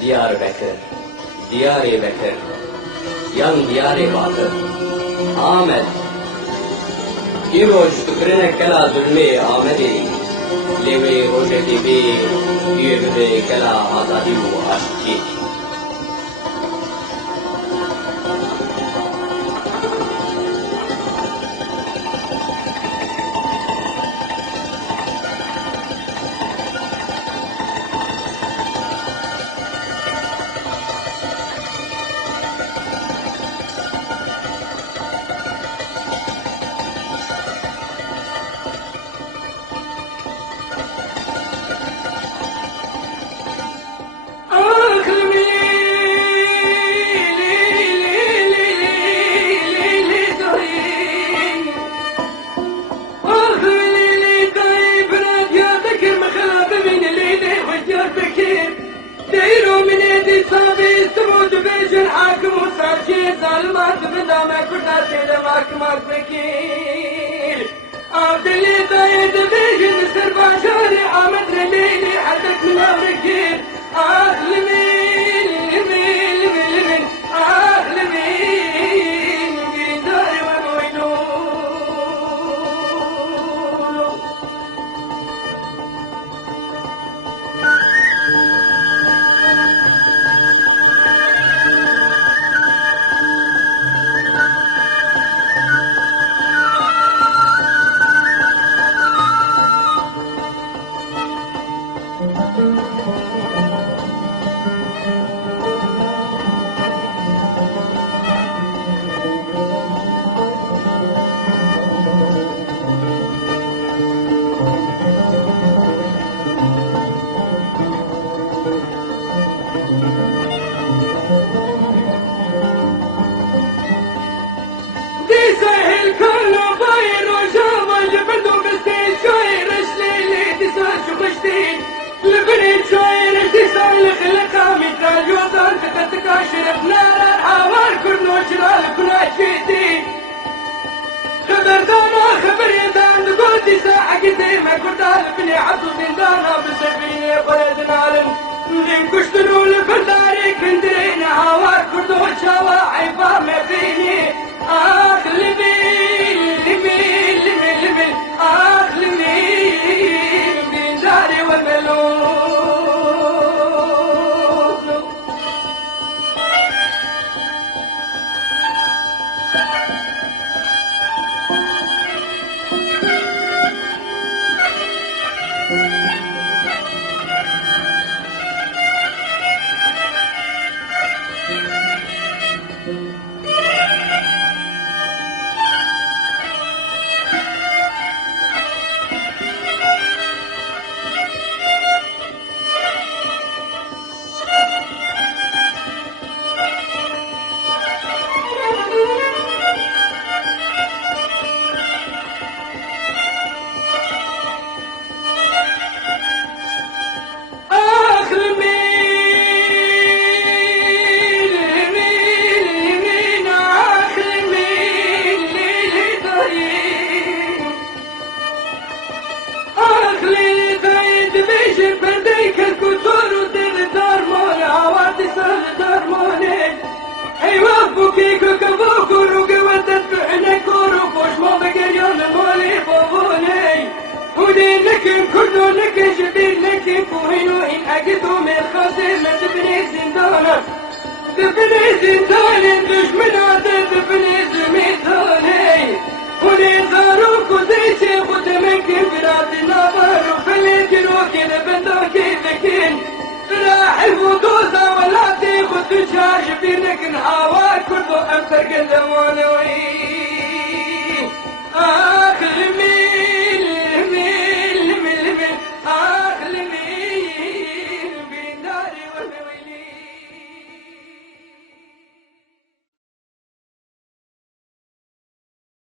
Diyarbakır, Diyarbakır, yan Diyarbakır, Ahmet. İroç tukrine kela zulmê Amedê, lê wê rojekê bê duyê bibe kela azadî û aşîkî. ظالمات بدامه كنا سيدة محكمات بكير عبدالله طايد بيجن سر باشاري عمد رليلي حدك من أمريكير لمين لمين لمين لمين بيداري وموينون لبني شوير اتصال لخلقها مثال يوضان تتكاشر بنار الحوار كرنو جلال كنا جيتي خبردانا خبري دان قلتي ساعة قديمة قلتها لبني عبدو زندانا بسفيني قرد نالن نيم كشتنو لفرداري كندرين حوار كردو شاوا عيبا مفيني لبين لبين لبين لبين لبين بينجاري والملون لكن جبين لكن فوهنو إن أجدوا من خاسر من تبني زندانا تبني زندانا دشمنا تبني زميتاني وني زاروك وزيتي خد من كبرات النابر وفليتي روكين بندا كيفكين راح الوضوزة ولا تاخد تشاش بينك نحاوات كردو أمسك اللواني